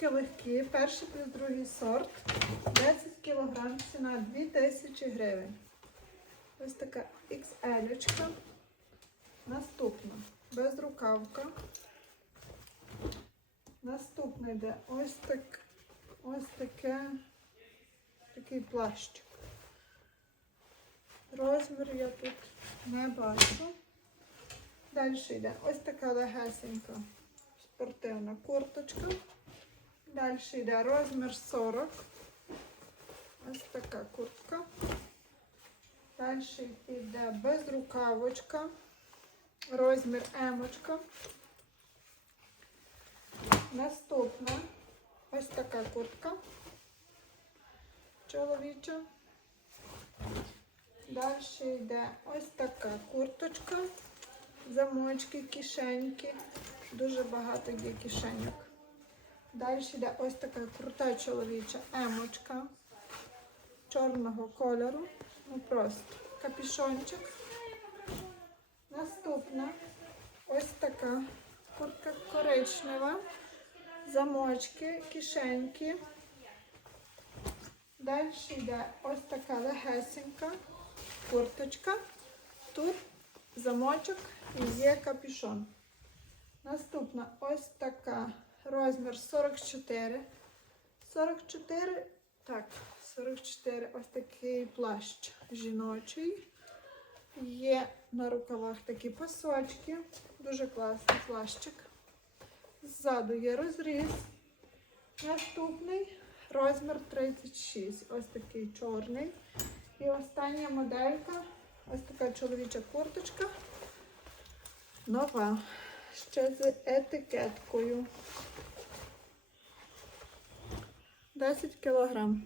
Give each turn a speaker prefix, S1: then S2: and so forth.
S1: Шортики легкі, перший плюс другий сорт. 10 кг, ціна 2000 гривень. Ось така XL. -очка. Наступна безрукавка. Наступна йде ось так, ось таке, такий плащик. Розмір я тут не бачу. Далі йде ось така легесенька спортивна курточка. Далі йде розмір 40. Ось така куртка. Далі йде безрукавочка. Розмір емочка. Наступна ось така куртка. Чоловіча. Далі йде ось така курточка. Замочки, кишеньки. Дуже багато є кишеньок. Далі йде ось така крута чоловіча емочка чорного кольору. Ну просто капішончик. Наступна ось така куртка коричнева. Замочки, кишеньки. Далі йде ось така легесенька курточка. Тут замочок і є капюшон. Наступна ось така розмір 44. 44, так, 44 ось такий плащ жіночий. Є на рукавах такі пасочки. Дуже класний плащик. Ззаду є розріз. Наступний розмір 36. Ось такий чорний. І остання моделька. Ось така чоловіча курточка. Нова. Ще з етикеткою. 10 кілограм.